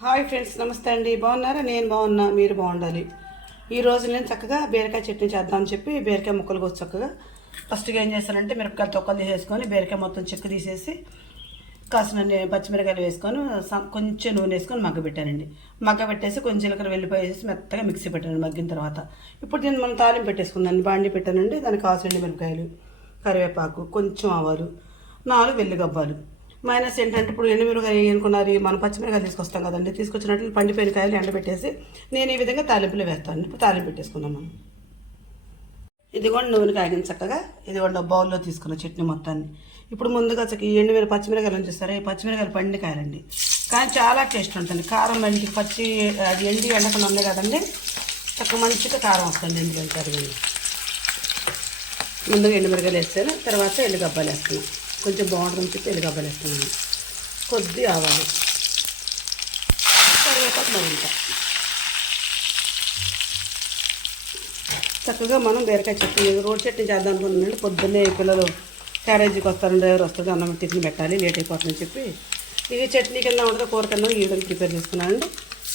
Hi friends నమస్తే అండి. బాగున్నారా? నేను బాగున్నా మీరు బాగుండాలి. ఈ రోజు నేను చక్కగా బీరకాయ చట్నీ చేద్దామని చెప్పి బీరకాయ ముక్కలు కోసి చక్కగా ఫస్ట్గా ఏం చేస్తానంటే మిరపకాయలు తొక్కలు తీసేసుకొని బీరకాయ మొత్తం చెక్కు తీసేసి కాసిన పచ్చిమిరకాయలు వేసుకొని కొంచెం నూనె వేసుకొని మగ్గబెట్టానండి మగ్గబెట్టేసి కొంచెం జీలకర్ర వెళ్ళిపోయి వేసి మెత్తగా మిక్సీ పెట్టాను మగ్గిన తర్వాత. ఇప్పుడు దీన్ని మనం తాలింపు పెట్టేసుకుందాం. బాండి పెట్టానండి. దానికి కాసిన మిరపకాయలు కరివేపాకు కొంచెం ఆవాలు నాలుగు వెల్లిగబ్బాలు మైనస్ ఏంటంటే ఇప్పుడు ఎండుమిరకాయ అనుకున్నారు మనం పచ్చిమిరకాయ తీసుకొస్తాం కదండి. తీసుకొచ్చినట్టు పండిపోయిన కాయలు ఎండబెట్టేసి నేను ఈ విధంగా తాలింపులు వేస్తాను. ఇప్పుడు తాలింపు పెట్టేసుకుందాం మనం. ఇదిగోండి నూనె కాగిన చక్కగా ఇది కూడా బౌల్లో తీసుకున్న చట్నీ మొత్తాన్ని. ఇప్పుడు ముందుగా చక్క ఈ ఎండుమిర పచ్చిమిరకాయలు చూస్తారా? ఈ పచ్చిమిరకాయలు పండి కాయలండి. కానీ చాలా టేస్ట్ ఉంటుంది. కారం ఎండి పచ్చి అది ఎండి ఎండకుండా ఉన్నాయి కదండి. చక్కగా మంచిగా కారం వస్తుంది ఎండు వెళ్తారు ముందుగా ఎండుమిరకాయలు వేస్తాను. తర్వాత ఎండుగబ్బాలు వేస్తాను కొంచెం బాగుంటుందని చెప్పి ఎల్లిగబ్బాలు వేస్తున్నాను కొద్ది ఆవాలి. కరివేపాకు మరింత చక్కగా మనం బీరకాయ చట్నీ రోడ్ చట్నీ చేద్దాం అనుకుంటున్నాండి పొద్దున్నే పిల్లలు క్యారేజీకి వస్తారు డ్రైవర్ వస్తుంది అన్నం టిఫిన్ పెట్టాలి లేట్ అయిపోతుందని చెప్పి ఇది చట్నీ కింద ఉంటుంది కూర కింద ఈ విధంగా ప్రిపేర్ చేసుకున్నానండి.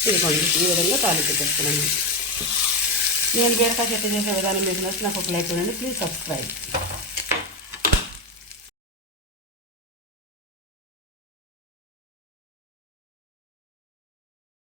ఇది కొంచెం ఈ విధంగా తాలింపు చేసుకున్నాను నేను బీరకాయ చట్నీ చేసే విధానం మీకు నచ్చి నాకు ఒక లైక్ ఉండండి ప్లీజ్ సబ్స్క్రైబ్.